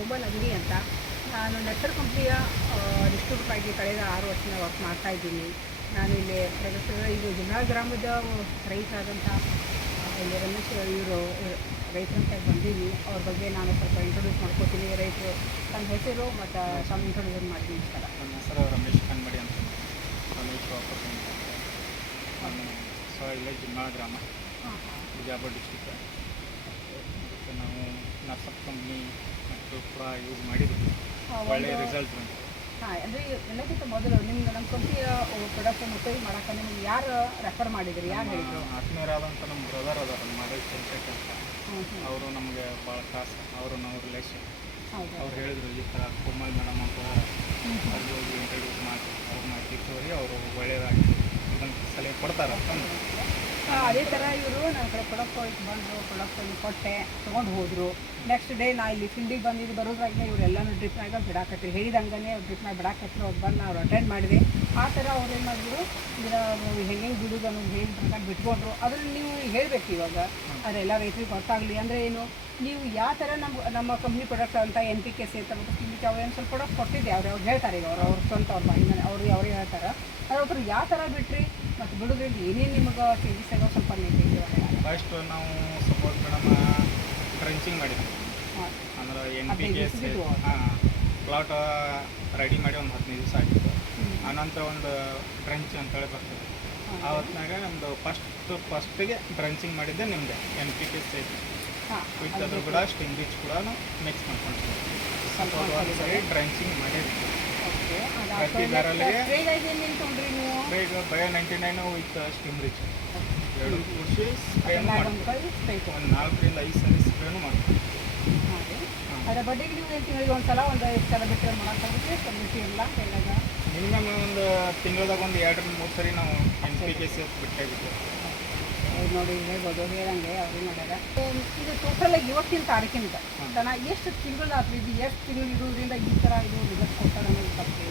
ಕೋಮಲ್ ಅಂಗಡಿ ಅಂತ. ನಾನು ನೆಟ್ಟರ್ ಕಂಪ್ನಿಯ ಡಿಸ್ಟ್ರಿಬ್ಯೂಟರ್ ಆಗಿ ಕಳೆದ 6 ವರ್ಷದಿಂದ ವರ್ಕ್ ಮಾಡ್ತಾಯಿದ್ದೀನಿ. ನಾನು ಇಲ್ಲಿ ಇದು ಜಿಲ್ಲಾ ಗ್ರಾಮದ ರೈತರಾದಂಥ ಇಲ್ಲಿ ರಮೇಶ್ ಇವರು ರೈತರಂತ ಬಂದೀವಿ. ಅವ್ರ ಬಗ್ಗೆ ನಾನು ಸ್ವಲ್ಪ ಇಂಟ್ರೊಡ್ಯೂಸ್ ಮಾಡ್ಕೋತೀನಿ. ರೈತರು ತಮ್ಮ ಹೆಸರು ಮತ್ತು ತಮ್ಮ ಇಂಟ್ರೊಡ್ಯೂಸ್ ಮಾಡ್ತೀನಿ ಸರ್. ನನ್ನ ಹೆಸರು ರಮೇಶ್ ಕನ್ಮಡಿ ಅಂತ. ರಮೇಶ್ ವಾಪಸ್ ಸೊ ಇಲ್ಲೇ ಜಿಮ್ಮಾ ಗ್ರಾಮ, ಬಿಜಾಪುರ ಡಿಸ್ಟಿಕ್. ಅದಕ್ಕೆ ನಾವು ನರ್ಸಪ್ ಕಂಪ್ನಿ ಮತ್ತು ಕೂಡ ಯೂಸ್ ಮಾಡಿದ್ವಿ, ಒಳ್ಳೆಯ ರಿಸಲ್ಟ್ ಬಂತು. ಹಾಂ, ಅಂದರೆ ಎಲ್ಲಕ್ಕಿಂತ ಮೊದಲು ನಮ್ಮ ಕಂಪ್ನಿಯ ಪ್ರಾಡಕ್ಟನ್ನು ಉಪಯೋಗ ಮಾಡೋಕೆ ನಿಮ್ಗೆ ಯಾರು ರೆಫರ್ ಮಾಡಿದ್ರಿ, ಯಾರು ಹೇಳಿದರು? ಆತ್ಮೀಯರಾದಂಥ ನಮ್ಮ ಬ್ರದರ್ ಅದಾರ, ಮಾದೇಶ್ ಚಂದ್ರಶೇಖರ್ ಅಂತ. ಅವರು ನಮಗೆ ಭಾಳ ಕಾಸು, ಅವರು ನಾವು ರಿಲೇಷನ್. ಅವ್ರು ಹೇಳಿದ್ರು ಈ ಥರ ಕೋಮಲ್ ಮೇಡಮ್ ಅಂತ ಅಲ್ಲಿ ಹೋಗಿ ಇಂಟ್ರಡ್ಯೂಸ್ ಮಾಡಿ ಅವ್ರ ಮಾಹಿತಿ ತೋರಿ ಅವರು ಒಳ್ಳೆಯದಾಗಿ ಇದನ್ನು ಸಲಹೆ ಕೊಡ್ತಾರೆ ಅಂತಂದು. ಅದೇ ಥರ ಇವರು ನನ್ನ ಕಡೆ ಪ್ರಾಡಕ್ಟ್ ಬಂದರು, ಪ್ರಾಡಕ್ಟನ್ನು ಕೊಟ್ಟೆ, ತೊಗೊಂಡು ಹೋದರು. ನೆಕ್ಸ್ಟ್ ಡೇ ನಾ ಇಲ್ಲಿ ಫೀಲ್ಡಿಗೆ ಬಂದಿದ್ದು ಬರೋದ್ರಾಗೆ ಇವರೆಲ್ಲನೂ ಡ್ರಿಪ್ನಾಗ ಬಿಡಾಕತ್ತೀವಿ, ಹೇಳಿದಂಗೆ ಡ್ರಿಪ್ನಾಗ ಬಿಡಾಕತ್ರು. ಅವ್ರು ಬಂದು ನಾವು ಅಟೆಂಡ್ ಮಾಡಿದೆ. ಆ ಥರ ಅವ್ರು ಏನು ಮಾಡಿದ್ರು, ಹೆಂಗೆ ಬಿಡೋದು ಅನ್ನೋದು ಹೇಳಿ ಪ್ರಕಾರ ಬಿಟ್ಕೊಂಡ್ರು. ಅದನ್ನು ನೀವು ಹೇಳಬೇಕು ಇವಾಗ, ಅದೆಲ್ಲ ರೈತರಿಗೆ ಗೊತ್ತಾಗಲಿ. ಅಂದರೆ ಏನು, ನೀವು ಯಾವ ಥರ ನಮ್ಮ ಕಂಪ್ನಿ ಪ್ರಾಡಕ್ಟ್ ಅಂತ NPK ಅಂತ ಮತ್ತು ಕಿಮಿಕ್ ಅವ್ರೇನು ಸ್ವಲ್ಪ ಪ್ರಾಡಕ್ಟ್ ಕೊಟ್ಟಿದ್ದೆ. ಅವ್ರು ಹೇಳ್ತಾರೆ, ಈಗ ಅವ್ರು ಸ್ವಂತ ಅವ್ರ ಬಾಯಿಂದ ಅವ್ರಿಗೆ ಹೇಳ್ತಾರೆ. ಅದ್ರ ಯಾವ ಥರ ಬಿಟ್ರಿ ಮತ್ತು ಬಿಡೋದ್ರಿಂದ ಏನೇನು ನಿಮಗೆ ಚೇಂಜಸ್ ಆಗೋ ಸ್ವಲ್ಪ ನೀವು ಫಸ್ಟ್ ನಾವು ಸಪೋಸ್ ಮೇಡಮ್ ಟ್ರೆಂಚಿಂಗ್ ಮಾಡಿದ್ವಿ. ಅಂದ್ರೆ NPK ಪ್ಲಾಟ್ ರೆಡಿ ಮಾಡಿ ಒಂದು 15 ದಿವಸ ಆಗಿತ್ತು. ಆನಂತರ ಒಂದು ಟ್ರೆಂಚ್ ಅಂತೇಳಿ ಬರ್ತದೆ. ಆ ಹೊತ್ತಿನಾಗ ನಮ್ಮದು ಫಸ್ಟಿಗೆ ಟ್ರೆಂಚಿಂಗ್ ಮಾಡಿದ್ದೆ ನಿಮ್ಮದೆ NPK ವಿತ್ ಅದ್ರ ಕೂಡ ಸ್ಟಿಂಗ್ರಿಚ್ ಕೂಡ ಮಿಕ್ಸ್ ಮಾಡ್ಕೊಂಡಿದ್ವಿ. ಒಂದು ಸರಿ ಟ್ರೆಂಚಿಂಗ್ ಮಾಡಿದ್ವಿ. ಪ್ರತಿ ಬ್ಯಾರಲ್ಗೆ ಬೇಗ ಬಯೋ 99 ವಿತ್ ಸ್ಟಿಂಗ್ರಿಚ್ ಎರಡು ಕೂಡಿಸಿ ಸ್ಪ್ರೇನು ಮಾಡ್ತೀವಿ. ಒಂದು 4 ರಿಂದ 5 ಸರಿ ಸ್ಪ್ರೇನು ಮಾಡ್ತೀವಿ. ಅದರ ಬಡ್ಡಿಗೆ ನೀವು ಏನು ತಿಂಗಳಿಗೆ ಒಂದು ಸಲ ಒಂದು 5 ಸಲ ಬಿಟ್ಟರೆ ಮಾಡೋಕ್ಕಾಗುತ್ತೆ. ಕಮ್ಯುನಿಟಿ ಇಲ್ಲ ಎಲ್ಲಾಗ ಮಿನಿಮಮ್ ಒಂದು ತಿಂಗಳದಾಗ ಒಂದು 2 ರಿಂದ 3 ಸರಿ ನಾವು NPK ಬಿಟ್ಟೇ ಬಿಟ್ಟು ನೋಡಿ ಹೇಳ್ಬೋದು. ಹೇಳಂಗೆ ಅವ್ರಿಗೆ ಮಾಡ್ಯಾರ. ಇದು ಟೋಟಲಾಗಿ ಇವತ್ತಿನ ತಾರೀಕಿಂದ ತನ ಎಷ್ಟು ತಿಂಗಳು ಆಗ್ತದೆ, ಇದು ಎಷ್ಟು ತಿಂಗಳು ಇರೋದ್ರಿಂದ ಈ ಥರ ಇದು ರಿಸಲ್ಟ್ ಕೊಡ್ತಾರೆ ಅನ್ನೋದು ತಪ್ಪು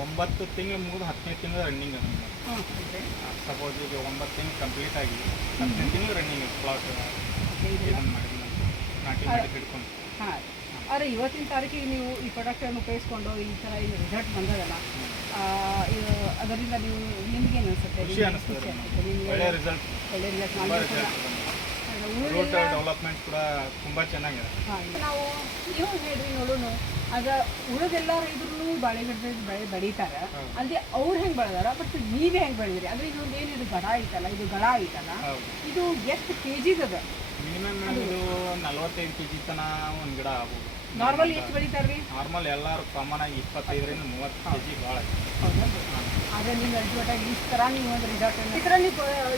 9 ತಿಂಗಳು ಮುಗಿದು 10ನೇ ತಿಂಗಳು ರನ್ನಿಂಗ್ ಅದ. ಸಪೋಸ್ ಈಗ 9 ತಿಂಗಳು ಕಂಪ್ಲೀಟ್ ಆಗಿ 10ನೇ ತಿಂಗಳು ರನ್ನಿಂಗ್ ಪ್ಲಾಟ್ ಇದನ್ನು ಮಾಡಿದ್ವಿ, ನಾಟಿ ಮಾಡಿ ಹಿಡ್ಕೊಂಡು. ಹಾಂ, ಆದರೆ ಇವತ್ತಿನ ತಾರೀಕಿಗೆ ನೀವು ಈ ಪ್ರಾಡಕ್ಟನ್ನು ಉಪಯೋಗಿಸ್ಕೊಂಡು ಈ ಥರ ಇದು ರಿಸಲ್ಟ್ ಬಂದದಲ್ಲ, ಅದರಿಂದ ನೀವು ನಿಮಗೇನು ಅನಿಸುತ್ತೆ? ಖುಷಿ ಅನಿಸ್ತದೆ, ಒಳ್ಳೆಯ ರಿಸಲ್ಟ್. ರೂಟ್ ಡೆವಲಪ್ಮೆಂಟ್ ಕೂಡ ತುಂಬ ಚೆನ್ನಾಗಿದೆ. ನಾವು ನೀವು ಹೇಳ್ರಿ ನೋಡೋಣ, ಆಗ ಉಳಿದೆಲ್ಲ ರೈತರು ಬಾಳೆ ಗಿಡದ ಬೆಳೆ ಬೆಳೀತಾರೆ, ಅಲ್ಲದೆ ಅವ್ರು ಹೆಂಗೆ ಬೆಳೆದಾರ, ಬಟ್ ನೀವೇ ಹೆಂಗೆ ಬೆಳೆದಿರಿ? ಅಂದರೆ ಇದೊಂದು ಏನಿದು ಗಡ ಐತಲ್ಲ, ಇದು ಗಳ ಐತಲ್ಲ, ಇದು ಎಷ್ಟು KG's ಅದ? ಮಿನಿಮಮ್ ಇದು 45 kg ತನ ಒಂದು ಗಿಡ ಆಗ್ಬೋದು. ನಾರ್ಮಲ್ ಎಷ್ಟು ಬೆಳೀತಾರೆ ರೀ? ನಾರ್ಮಲ್ ಎಲ್ಲರೂ ಕಾಮನ್ ಆಗಿ 25 ರಿಂದ 30 kg ಭಾಳ ಐತೆ. ಆದರೆ ನೀವು ಅಲ್ಟಿಮೇಟಾಗಿ ಈ ಥರ ನೀವು ಒಂದು ರಿಸಲ್ಟ್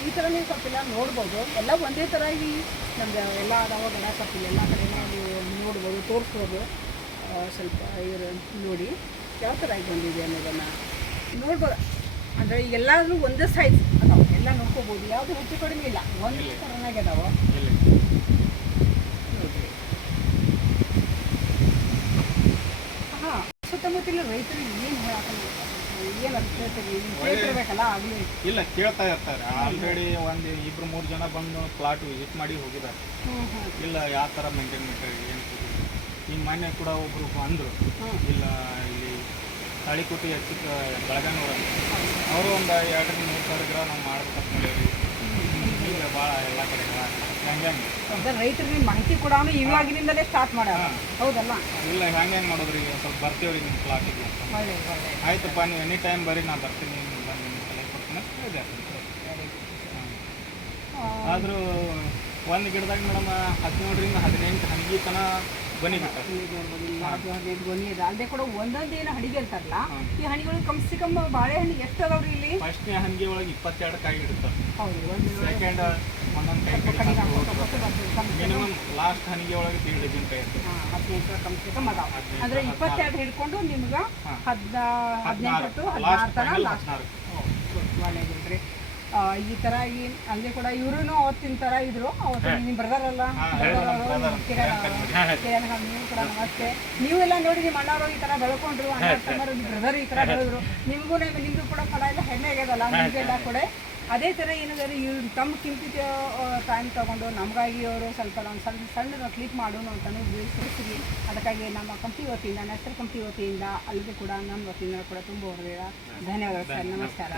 ಈ ಥರ ನೀವು ಸ್ವಲ್ಪ ಎಲ್ಲ ನೋಡ್ಬೋದು. ಎಲ್ಲ ಒಂದೇ ಥರ ಇಲ್ಲಿ ನಮ್ಗೆ ಎಲ್ಲ ಅದಾವ ಗಡ ಕಪ್ಪಿಲ್ಲ, ಎಲ್ಲ ಕಡೆನೂ ನೀವು ನೋಡ್ಬೋದು, ತೋರಿಸ್ಬೋದು. ಸ್ವಲ್ಪ ಇವರು ನೋಡಿ ಯಾವ ಥರ ಆಗಿ ಬಂದಿದೆ ಅನ್ನೋದನ್ನು ನೋಡ್ಬೋದು. ಅಂದರೆ ಎಲ್ಲಾದರೂ ಒಂದೇ ಸೈಜ್ ಅದಾವೆ, ಎಲ್ಲ ನೋಡ್ಕೋಬೋದು, ಯಾವುದು ಹೆಚ್ಚು ಕಡಿಮೆ ಇಲ್ಲ, ಒಂದೇ ಥರನಾಗಿ ಅದಾವೆ. ಹಾಂ, ಸುತ್ತಮುತ್ತಲಿನ ರೈತರಿಗೆ ಏನು ಹೇಳಕ್ಕೆ ಏನು ಅನ್ಸ್ಬೇಕಲ್ಲ ಆಗಲಿ ಇಲ್ಲ ಕೇಳ್ತಾ ಇರ್ತಾರೆ. ಆಲ್ರೆಡಿ ಒಂದು 2-3 ಜನ ಬಂದು ಪ್ಲಾಟ್ ವಿಸಿಟ್ ಮಾಡಿ ಹೋಗಿದ್ದಾರೆ. ಇಲ್ಲ ಯಾವ ಥರ ಮೇಂಟೈನ್ ಮಾಡ್ತಾರೆ, ಏನು ಈ ಮೊನ್ನೆ ಕೂಡ ಒಬ್ಬರು ಅಂದರು, ಇಲ್ಲ ಇಲ್ಲಿ ತಾಳಿಕೋಟೆ ಹೆಚ್ಚಿಕ ಬೆಳಗಾನೂರ ಅವರು ಒಂದು 2 ರಿಂದ 3 ಸಾವಿರ ಗಿಡ ನಾವು ಮಾಡ್ಬೇಕಂತ ಮಾಡೀವಿ. ಈಗ ಭಾಳ ಎಲ್ಲ ಕಡೆ ಹಂಗೆ ರೈತರಿಗೆ ಮಾಹಿತಿ ಕೂಡ ಇವಾಗಿನಿಂದಲೇ ಸ್ಟಾರ್ಟ್ ಮಾಡ್ಯಾರ, ಹೌದಲ್ಲ? ಇಲ್ಲ ಹಂಗೆ ಮಾಡೋದ್ರಿ, ಈಗ ಸ್ವಲ್ಪ ಬರ್ತೀವಿ ರೀ ನಿಮ್ಮ ಪ್ಲಾಟಿಗೆ. ಆಯ್ತಪ್ಪ, ನೀವು ಎನಿ ಟೈಮ್ ಬರ್ರಿ, ನಾನು ಬರ್ತೀನಿ, ಬಂದು ನಿಮ್ಮ ಸಲಹೆ ಕೊಡ್ತೀನಿ ಅಂತ ಹೇಳಿದೆ. ಆದರೂ ಒಂದು ಗಿಡದಾಗ ಮೇಡಮ್ 17 ರಿಂದ 18 ಹಂಗೆ ತನ ಗೊನೆ ಬಿಟ್ಟು ಗೊನೆ ಇದೆ. ಅಲ್ಲದೆ ಕೂಡ ಒಂದೊಂದು ಏನು ಹಣಿಗೆ ಇರ್ತಾರಲ್ಲ, ಈ ಹಣಿಗಳು ಕಮ್ಸೆ ಕಮ್ ಬಾಳೆಹಣ್ಣು ಎಷ್ಟು ಅದಾವ್ರಿ ಇಲ್ಲಿ? ಫಸ್ಟ್ನೇ ಹಣಿಗೆ ಒಳಗೆ 22 ಕಾಯಿ ಇಡುತ್ತೆ. ಹೌದು, ಸೆಕೆಂಡ್ ಒಂದೊಂದು ಕಾಯಿ ಮಿನಿಮಮ್ ಲಾಸ್ಟ್ ಹಣಿಗೆ ಒಳಗೆ 1.5 ಡಜನ್ ಕಾಯಿ ಇರ್ತದೆ. 18 ಕಮ್ಸೆ ಕಮ್ ಅದಾವ. ಅಂದರೆ 22 ಹಿಡ್ಕೊಂಡು ನಿಮ್ಗೆ 18 to 16 ತನಕ ಲಾಸ್ಟ್. ಒಳ್ಳೆಯದಿಲ್ರಿ. ಈ ಥರ ಈ ಅಲ್ಲದೆ ಕೂಡ ಇವರು ಅವತ್ತಿನ ಥರ ಇದ್ರು. ಅವತ್ತು ನಿಮ್ಮ ಬ್ರದರಲ್ಲ, ನೀವು ಕೂಡ ನಮಸ್ತೆ. ನೀವೆಲ್ಲ ನೋಡಿ ನಿಮ್ಮ ಅಣ್ಣವರು ಈ ಥರ ಬೆಳ್ಕೊಂಡ್ರು, ಅಣ್ಣ ತಮ್ಮರು ಬ್ರದರ್ ಈ ಥರ ಬೆಳೆದ್ರು. ನಿಮಗೂ ಕೂಡ ಫಲ ಎಲ್ಲ ಹೆಮ್ಮೆ ಆಗ್ಯದಲ್ಲ ನಿಮಗೆಲ್ಲ ಕೂಡ. ಅದೇ ಥರ ಏನಾದರೂ ಇವ್ರು ತಮ್ಮ ಕಿಂತಿ ಟೈಮ್ ತೊಗೊಂಡು ನಮಗಾಗಿ ಅವರು ಸ್ವಲ್ಪ ಒಂದು ಸಣ್ಣ ಕ್ಲಿಪ್ ಮಾಡೋಣ ಅಂತಲೂ ತಿಳಿಸಿದ್ವಿ. ಅದಕ್ಕಾಗಿ ನಮ್ಮ ಕಂಪ್ನಿ ವತಿಯಿಂದ ನ್ಯಾಷನಲ್ ಕಂಪ್ನಿ ವತಿಯಿಂದ ಅಲ್ಲಿಗೂ ಕೂಡ ನಮ್ಮ ವತಿಯಿಂದ ಕೂಡ ತುಂಬ ಧನ್ಯವಾದ ಸರ್. ನಮಸ್ಕಾರ.